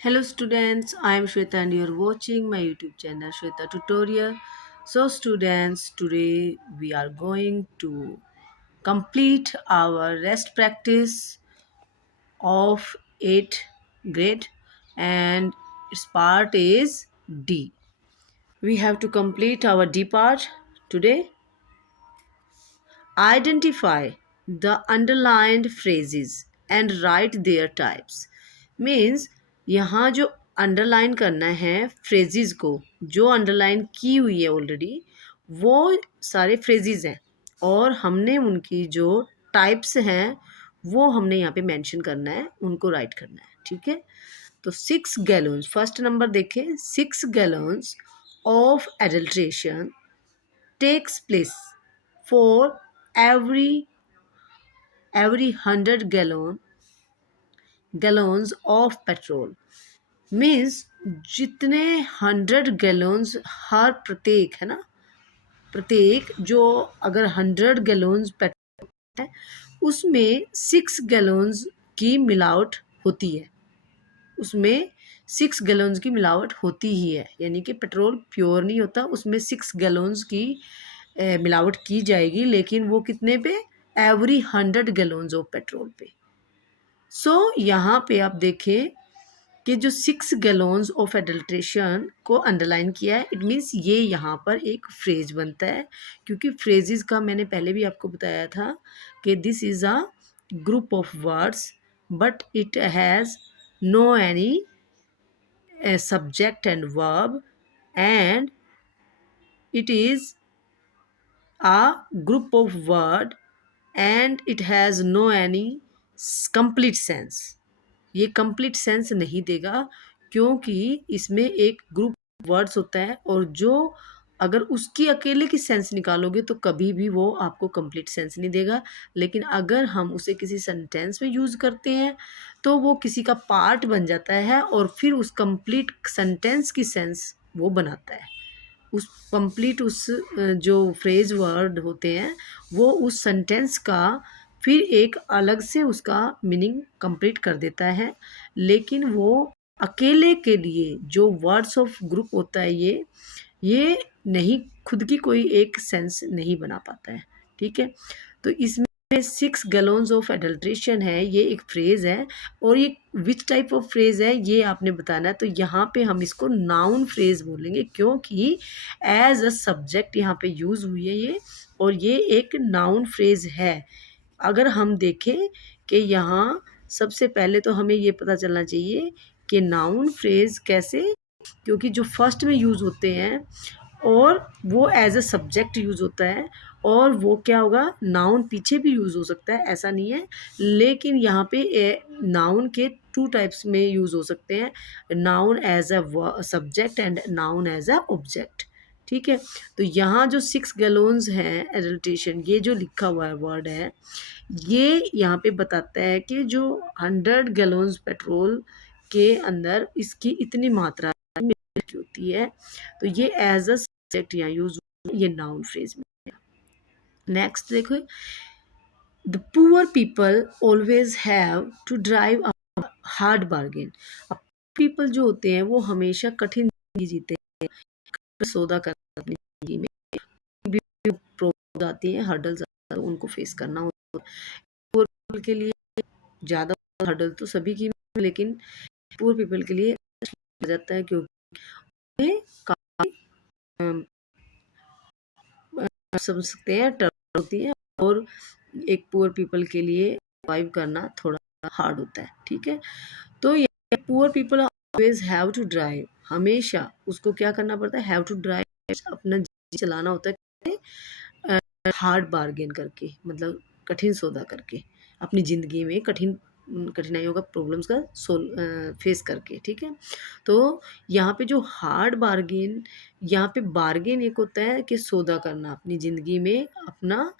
Hello students, I am Shweta and you are watching my YouTube channel Shweta Tutorial. So students, today we are going to complete our rest practice of 8th grade and its part is D. We have to complete our D part today. Identify the underlined phrases and write their types. Means यहाँ जो underline करना है phrases को, जो underline की हुई है already, वो सारे फ्रेजेस हैं और हमने उनकी जो टाइप्स हैं वो हमने यहाँ पे मेंशन करना है, उनको राइट करना है. ठीक है. तो 6 गैलन्स, फर्स्ट नंबर देखें. 6 gallons of adulteration takes place for every 100 gallons of petrol. Means जितने 100 गैलन्स हर प्रत्येक है ना, प्रत्येक जो अगर 100 गैलन्स पेट्रोल है उसमें 6 गैलन्स की मिलावट होती है. उसमें 6 गैलन्स की मिलावट होती ही है, यानी कि पेट्रोल प्योर नहीं होता, उसमें 6 गैलन्स की मिलावट की जाएगी, लेकिन वो कितने पे? एवरी 100 गैलन्स ऑफ पेट्रोल पे. सो यहाँ पे आप देखें कि जो 6 गैलन्स ऑफ एडल्ट्रेशन को अंडरलाइन किया है, इट मीन्स ये यहाँ पर एक फ्रेज बनता है, क्योंकि फ्रेजेस का मैंने पहले भी आपको बताया था कि this is a group of words but it has no any subject and verb, and it is a group of word and it has no any complete sense. ये कंप्लीट सेंस नहीं देगा क्योंकि इसमें एक ग्रुप वर्ड्स होता है और जो अगर उसकी अकेले की सेंस निकालोगे तो कभी भी वो आपको कंप्लीट सेंस नहीं देगा, लेकिन अगर हम उसे किसी सेंटेंस में यूज़ करते हैं तो वो किसी का पार्ट बन जाता है और फिर उस कंप्लीट सेंटेंस की सेंस वो बनाता है. उस कंप्लीट उस जो फ्रेज वर्ड होते हैं वो उस सेंटेंस का फिर एक अलग से उसका मीनिंग कंप्लीट कर देता है, लेकिन वो अकेले के लिए जो वर्ड्स ऑफ ग्रुप होता है ये नहीं, खुद की कोई एक सेंस नहीं बना पाता है. ठीक है. तो इसमें 6 गैलन्स ऑफ एडल्ट्रेशन है, ये एक फ्रेज है और ये विच टाइप ऑफ फ्रेज है ये आपने बताना है. तो यहाँ पे हम इसको नाउन फ्रेज बोलेंगे क्योंकि एज अ सब्जेक्ट यहाँ पे यूज़ हुई है ये, और ये एक नाउन फ्रेज है. अगर हम देखें कि यहाँ सबसे पहले तो हमें ये पता चलना चाहिए कि नाउन फ्रेज कैसे, क्योंकि जो फर्स्ट में यूज़ होते हैं और वो एज अ सब्जेक्ट यूज़ होता है, और वो क्या होगा, नाउन पीछे भी यूज़ हो सकता है, ऐसा नहीं है, लेकिन यहाँ पे नाउन के 2 टाइप्स में यूज़ हो सकते हैं, noun as a subject and noun as a object. ठीक है. तो यहाँ जो 6 गैलन्स हैं एडल्ट्रेशन, ये जो लिखा हुआ है वर्ड है, ये यहाँ पे बताता है कि जो 100 गैलन्स पेट्रोल के अंदर इसकी इतनी मात्रा की होती है. तो ये एज अ सब्जेक्ट यहाँ यूज, ये नाउन फ्रेज में. नेक्स्ट देखो, the poor people always have to drive a hard bargain. अब पीपल जो होते हैं वो हमेशा कठिन जिंदगी जीते हैं, सौदा करते हैं अपनी जिंदगी में, भी प्रॉब्लम आती हैं, हर्डल्स उनको फेस करना होता है. पुअर पीपल के लिए ज़्यादा हर्डल तो सभी की, लेकिन पुअर पीपल के लिए हो जाता है क्योंकि काफ़ी समझ सकते हैं टर्म होती है, और एक पुअर पीपल के लिए सर्वाइव करना थोड़ा हार्ड होता है. ठीक है. तो poor people always have to drive, हमेशा उसको क्या करना पड़ता है, हैव टू ड्राइव, अपना चलाना होता है हार्ड बार्गेन करके, मतलब कठिन सौदा करके, अपनी ज़िंदगी में कठिनाइयों का, प्रॉब्लम्स का फेस करके. ठीक है. तो यहाँ पे जो हार्ड बार्गेन, यहाँ पे बार्गेन एक होता है कि सौदा करना अपनी ज़िंदगी में, अपना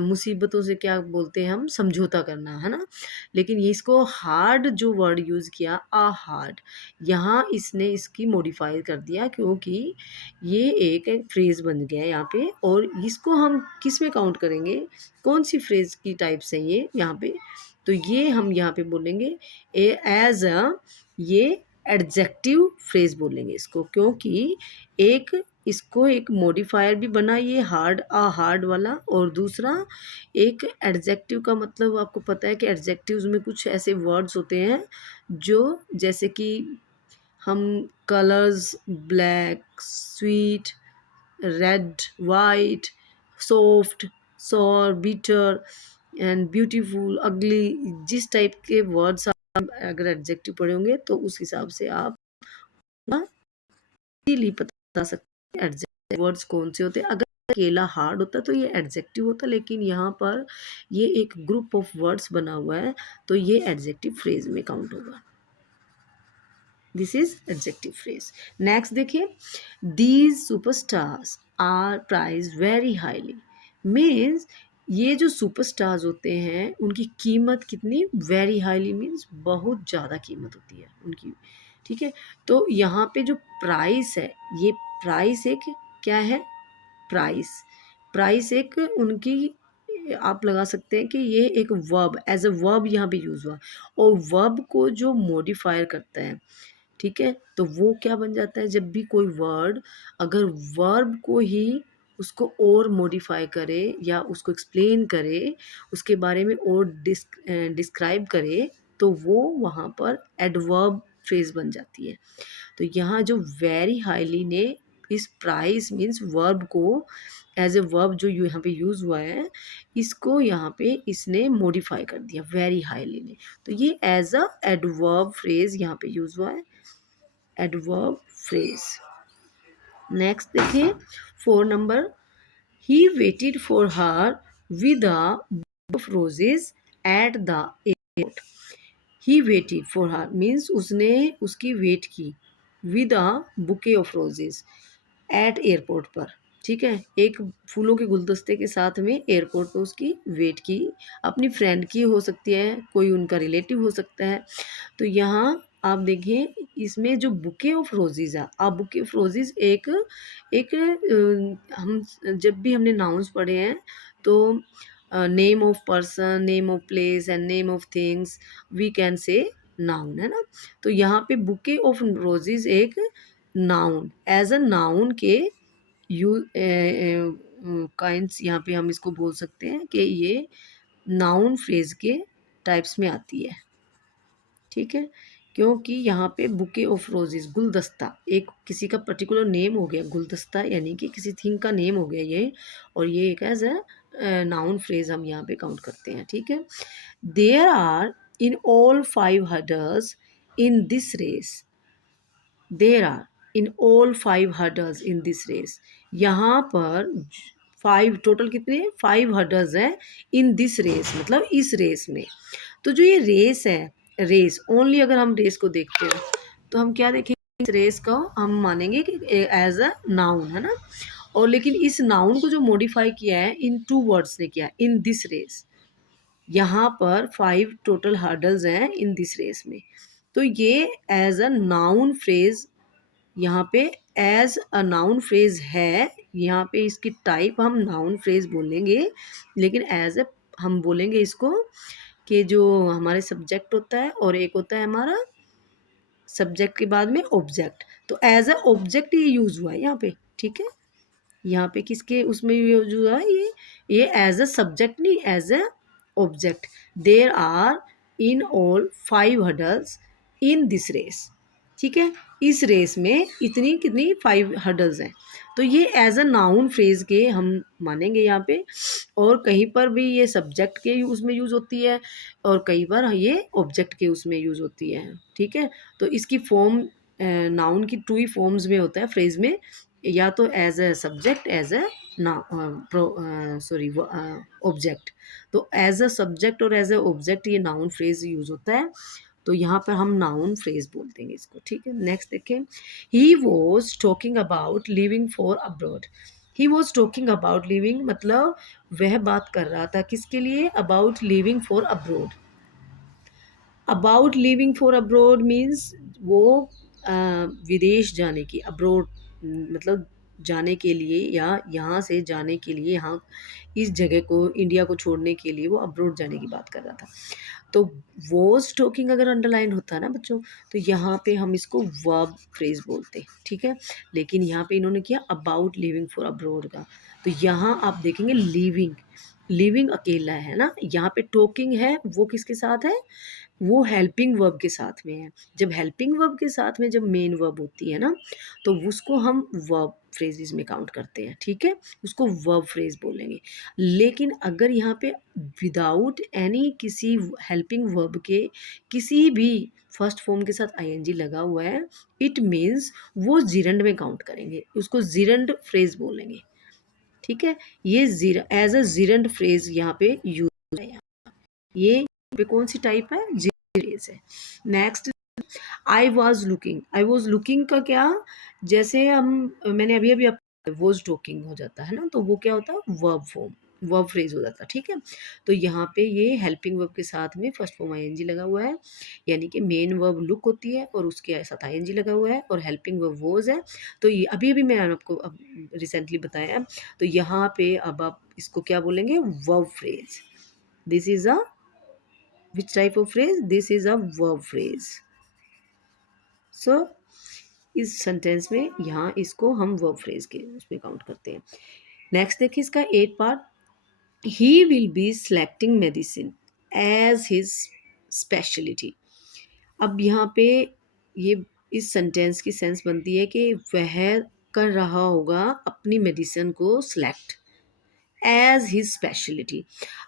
मुसीबतों से क्या बोलते हैं हम, समझौता करना, है ना. लेकिन ये इसको हार्ड जो वर्ड यूज़ किया, आ हार्ड, यहाँ इसने इसकी मॉडिफाई कर दिया क्योंकि ये एक फ्रेज़ बन गया है यहाँ पे, और इसको हम किस में काउंट करेंगे, कौन सी फ्रेज़ की टाइप्स हैं ये यहाँ पे. तो ये हम यहाँ पे बोलेंगे एज अ, ये एडजेक्टिव फ्रेज बोलेंगे इसको, क्योंकि एक इसको एक मॉडिफायर भी बना ये हार्ड वाला, और दूसरा एक एडजेक्टिव का मतलब आपको पता है कि एडजेक्टिव्स में कुछ ऐसे वर्ड्स होते हैं जो, जैसे कि हम colours, black, sweet, red, white, soft, sour, bitter and beautiful, ugly, जिस टाइप के वर्ड्स आप अगर एडजेक्टिव पढ़े होंगे तो उस हिसाब से आप ना इजीली बता सकते हैं एडजेक्टिव वर्ड्स कौन से होते हैं। अगर अकेला हार्ड होता तो ये एडजेक्टिव होता, लेकिन यहाँ पर ये एक ग्रुप ऑफ वर्ड्स बना हुआ है तो ये एडजेक्टिव फ्रेज में काउंट होगा। This is adjective phrase. Next देखिए, these superstars are prized very highly, means ये जो सुपरस्टार्स होते हैं उनकी कीमत कितनी, वेरी हाईली मीन्स बहुत ज़्यादा कीमत होती है उनकी, ठीक है। तो यहाँ पे जो प्राइस है, ये प्राइस एक क्या है, प्राइस, प्राइस एक उनकी, आप लगा सकते हैं कि ये एक वर्ब, एज अ वर्ब यहाँ पे यूज़ हुआ, और वर्ब को जो मॉडिफायर करता है, ठीक है, तो वो क्या बन जाता है, जब भी कोई वर्ड अगर वर्ब को ही उसको और मॉडिफाई करे या उसको एक्सप्लेन करे, उसके बारे में और डिस्क्राइब करे, तो वो वहाँ पर एडवर्ब फ्रेज बन जाती है। तो यहाँ जो वेरी हाईली ने इस प्राइस मीन्स वर्ब को एज ए वर्ब जो यहाँ पे यूज़ हुआ है, इसको यहाँ पे इसने मॉडिफाई कर दिया वेरी हाईली ने, तो ये एज अ एडवर्ब फ्रेज यहाँ पे यूज़ हुआ है, एडवर्ब फ्रेज। नेक्स्ट देखिए 4 number, he waited for her with a of roses at the airport. He waited for her means उसने उसकी वेट की, with a bouquet of roses eight airport पर, ठीक है, एक फूलों के गुलदस्ते के साथ में एयरपोर्ट पर उसकी वेट की, अपनी फ्रेंड की हो सकती है, कोई उनका रिलेटिव हो सकता है। तो यहाँ आप देखें, इसमें जो बुके ऑफ रोजेज है, आप बुके ऑफ रोजेज एक एक हम जब भी हमने नाउन्स पढ़े हैं तो name of person, name of place and name of things we can say noun, है ना। तो यहाँ पे बुके ऑफ रोजेज एक नाउन, एज अ नाउन के यू काइंड्स, यहाँ पे हम इसको बोल सकते हैं कि ये नाउन फ्रेज के टाइप्स में आती है, ठीक है, क्योंकि यहाँ पे बुके ऑफ रोजेज गुलदस्ता, एक किसी का पर्टिकुलर नेम हो गया, गुलदस्ता यानी कि किसी थिंग का नेम हो गया ये, और ये एक एज ए नाउन फ्रेज हम यहाँ पे काउंट करते हैं, ठीक है। There are in all 5 hurdles in this race, there are in all 5 hurdles in this race, यहाँ पर 5 टोटल कितने 5 हर्डल्स हैं इन दिस रेस, मतलब इस रेस में। तो जो ये रेस है, रेस ओनली अगर हम रेस को देखते हैं तो हम क्या देखेंगे, इस रेस को हम मानेंगे कि एज अ नाउन, है ना, और लेकिन इस नाउन को जो मॉडिफाई किया है इन 2 वर्ड्स ने किया, इन दिस रेस, यहाँ पर 5 टोटल हर्डल्स हैं इन दिस रेस में, तो ये एज अ नाउन फ्रेज यहाँ पे एज अ नाउन फ्रेज है, यहाँ पे इसकी टाइप हम नाउन फ्रेज बोलेंगे, लेकिन एज ए हम बोलेंगे इसको कि जो हमारे सब्जेक्ट होता है और एक होता है हमारा सब्जेक्ट के बाद में ऑब्जेक्ट, तो एज अ ऑब्जेक्ट ये यूज़ हुआ है यहाँ पे, ठीक है। यहाँ पे किसके उसमें यूज हुआ है ये एज अ सब्जेक्ट नहीं, as a object. There are in all 5 hurdles in this race, ठीक है, इस रेस में इतनी कितनी 5 हर्डल्स हैं, तो ये एज अ नाउन फ्रेज के हम मानेंगे यहाँ पे, और कहीं पर भी ये सब्जेक्ट के उसमें यूज़ होती है और कई बार ये ऑब्जेक्ट के उसमें यूज़ होती है, ठीक है। तो इसकी फॉर्म नाउन की 2 ही फॉर्म्स में होता है फ्रेज में, या तो as a subject, as a sorry object, तो एज अ सब्जेक्ट और एज ए ऑब्जेक्ट ये नाउन फ्रेज यूज होता है, तो यहाँ पर हम नाउन फ्रेज बोल देंगे इसको, ठीक है। नेक्स्ट देखें, he was talking about living for abroad. He was talking about living मतलब वह बात कर रहा था किसके लिए, about living for abroad. About living for abroad means वो विदेश जाने की, अब्रॉड मतलब जाने के लिए या यहाँ से जाने के लिए, यहाँ इस जगह को, इंडिया को छोड़ने के लिए वो अब्रॉड जाने की बात कर रहा था। तो वॉज टॉकिंग अगर अंडरलाइन होता है ना बच्चों, तो यहाँ पे हम इसको वर्ब फ्रेज बोलते हैं, ठीक है। लेकिन यहाँ पे इन्होंने किया अबाउट लिविंग फॉर अब्रॉड का, तो यहाँ आप देखेंगे लिविंग, लिविंग अकेला है ना, यहाँ पे टॉकिंग है वो किसके साथ है, वो हेल्पिंग वर्ब के साथ में है। जब हेल्पिंग वर्ब के साथ में जब मेन वर्ब होती है ना, तो उसको हम वर्ब फ्रेजेस में काउंट करते हैं, ठीक है, उसको वर्ब फ्रेज बोलेंगे। लेकिन अगर यहाँ पे विदाउट एनी किसी हेल्पिंग वर्ब के किसी भी फर्स्ट फॉर्म के साथ आईएनजी लगा हुआ है, इट मीन्स वो जिरंड में काउंट करेंगे, उसको जिरंड फ्रेज बोलेंगे, ठीक है। ये जीर एज अ जिरंड फ्रेज यहाँ पे यूज है। ये यहाँ पे कौन सी टाइप है, जिरंड फ्रेज है। नेक्स्ट, आई वॉज लुकिंग का क्या, जैसे हम, मैंने अभी अभी वॉज टॉकिंग हो जाता है ना, तो वो क्या होता है वर्ब फॉर्म, वर्ब फ्रेज हो जाता है, ठीक है। तो यहाँ पे ये हेल्पिंग वर्ब के साथ में फर्स्ट फॉर्म आईएनजी लगा हुआ है, यानी कि मेन वर्ब लुक होती है और उसके साथ आईएनजी लगा हुआ है, और हेल्पिंग वर्ब वॉज है। तो ये अभी अभी मैंने आपको अब रिसेंटली बताया, तो यहाँ पे अब आप इसको क्या बोलेंगे, verb phrase. This is a which type of phrase, this is a verb phrase. So इस सेंटेंस में यहाँ इसको हम वर्ब फ्रेज के उसमें काउंट करते हैं। नेक्स्ट देखिए इसका 8 part, he will be selecting medicine as his speciality. अब यहाँ पे ये इस सेंटेंस की सेंस बनती है कि वह कर रहा होगा अपनी मेडिसिन को सिलेक्ट एज हिज स्पेशलिटी।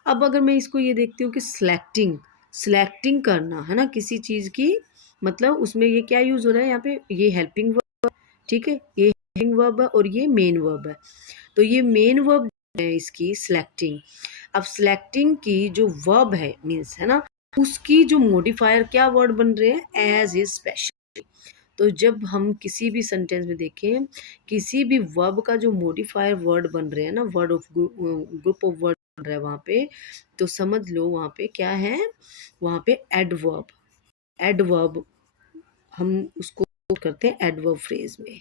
अब अगर मैं इसको ये देखती हूँ कि सिलेक्टिंग, सिलेक्टिंग करना है ना किसी चीज़ की, मतलब उसमें ये क्या यूज़ हो रहा है यहाँ पे, ये हेल्पिंग वर्ब, ठीक है, ये हेल्पिंग वर्ब है और ये मेन वर्ब है। तो ये मेन वर्ब है इसकी सिलेक्टिंग। अब सिलेक्टिंग की जो वर्ब है मीन्स है ना, उसकी जो मॉडिफायर क्या वर्ड बन रहे हैं, एज इज स्पेशल। तो जब हम किसी भी सेंटेंस में देखें किसी भी वर्ब का जो मॉडिफायर वर्ड बन रहे हैं ना, word of group of word बन रहा है वहाँ पे, तो समझ लो वहाँ पे क्या है, वहाँ पे एडवर्ब, एडवर्ब हम उसको करते हैं एडवर्ब फ्रेज में,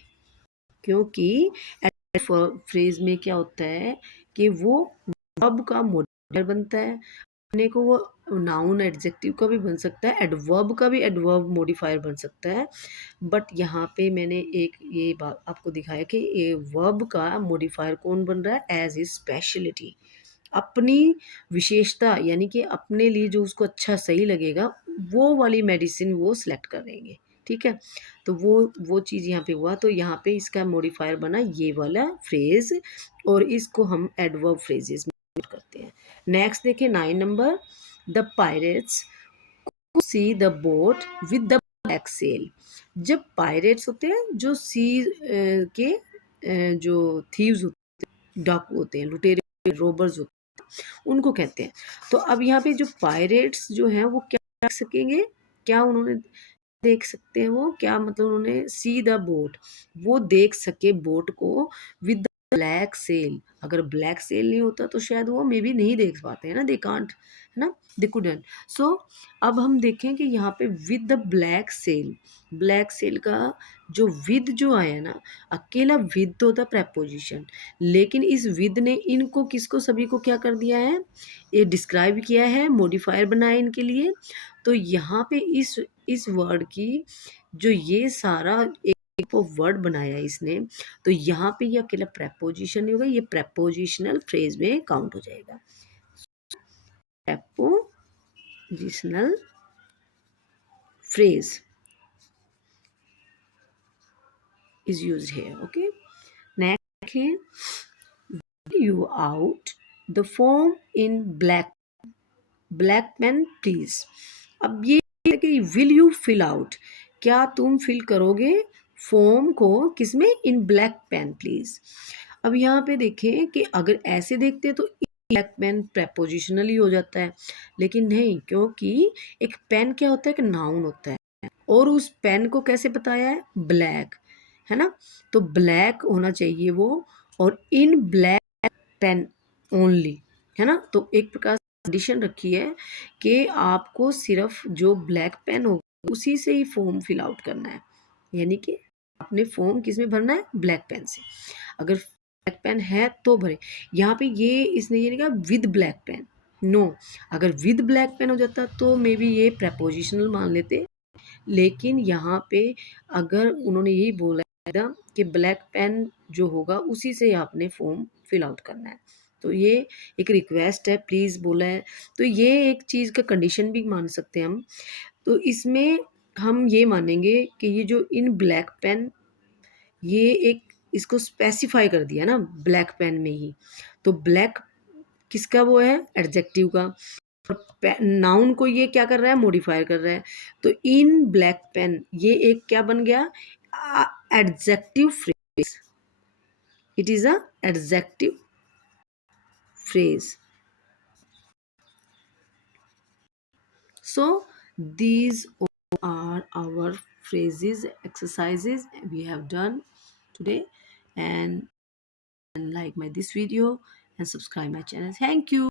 क्योंकि एडवर्ब फ्रेज में क्या होता है कि वो वर्ब का मॉडिफायर बनता है, अपने को वो नाउन एडजेक्टिव का भी बन सकता है, एडवर्ब का भी एडवर्ब मॉडिफायर बन सकता है। बट यहाँ पे मैंने एक ये बात आपको दिखाया कि ये वर्ब का मॉडिफायर कौन बन रहा है, एज इज स्पेशलिटी, अपनी विशेषता, यानी कि अपने लिए जो उसको अच्छा सही लगेगा वो वाली मेडिसिन वो सिलेक्ट करेंगे, ठीक है। तो वो चीज़ यहाँ पे हुआ, तो यहाँ पे इसका मॉडिफायर बना ये वाला फ्रेज, और इसको हम एडवर्ब फ्रेजेस में यूज करते हैं। नेक्स्ट देखिए 9 number, the pirates see the boat with the black sail. जब पायरेट्स होते हैं जो सी के जो थीव्स होते हैं, डाकू होते हैं, लुटेरे, रोबर्स होते हैं, उनको कहते हैं। तो अब यहाँ पे जो पायरेट्स जो हैं वो क्या कर सकेंगे, क्या उन्होंने देख सकते हैं, वो क्या मतलब उन्होंने सी द बोट, वो देख सके बोट को विद ब्लैक सेल। अगर ब्लैक सेल नहीं होता तो शायद वो मे बी नहीं देख पाते हैं ना, दे कांट, है ना, दे कुडंट। सो अब हम देखें कि यहाँ पे with the black sail, black sail का जो विद जो आया ना, अकेला विद तो होता प्रेपोजिशन, लेकिन इस विद ने इनको किसको सभी को क्या कर दिया है, ये डिस्क्राइब किया है, मॉडिफायर बनाया इनके लिए। तो यहाँ पे इस वर्ड की जो ये सारा एक वर्ड बनाया इसने, तो यहाँ पे ये अकेला प्रेपोजिशन नहीं होगा, ये प्रेपोजिशनल फ्रेज में काउंट हो जाएगा। Prepositional phrase is used here. Okay. Next, you out the form in black pen please. अब ये है कि will you fill out, क्या तुम फिल करोगे फॉर्म को किसमें, इन ब्लैक पेन प्लीज। अब यहाँ पे देखें कि अगर ऐसे देखते तो ब्लैक पेन प्रेपोजिशनल ही हो जाता है, लेकिन नहीं, क्योंकि एक पेन क्या होता है, एक नाउन होता है, और उस पेन को कैसे बताया है, ब्लैक, है ना, तो ब्लैक होना चाहिए वो, और इन ब्लैक पेन ओनली, है ना। तो एक प्रकार से कंडीशन रखी है कि आपको सिर्फ जो ब्लैक पेन हो उसी से ही फॉर्म फिल आउट करना है, यानी कि आपने फॉर्म किस में भरना है, ब्लैक पेन से। अगर ब्लैक पेन है तो भरे। यहाँ पे ये इसने ये लिखा विद ब्लैक पेन, नो। अगर विद ब्लैक पेन हो जाता तो मे बी ये प्रपोजिशनल मान लेते, लेकिन यहाँ पे अगर उन्होंने यही बोला है ना कि ब्लैक पेन जो होगा उसी से आपने फॉर्म फिल आउट करना है, तो ये एक रिक्वेस्ट है, प्लीज़ बोला है। तो ये एक चीज़ का कंडीशन भी मान सकते हैं हम। तो इसमें हम ये मानेंगे कि ये जो इन ब्लैक पेन, ये एक इसको स्पेसिफाई कर दिया ना ब्लैक पेन में ही, तो ब्लैक किसका वो है, एडजेक्टिव का। नाउन को ये क्या कर रहा है, मॉडिफायर कर रहा है। तो इन ब्लैक पेन ये एक क्या बन गया, adjective phrase. It is a adjective phrase. So these are our phrases exercises we have done today, and like my this video and subscribe my channel. Thank you.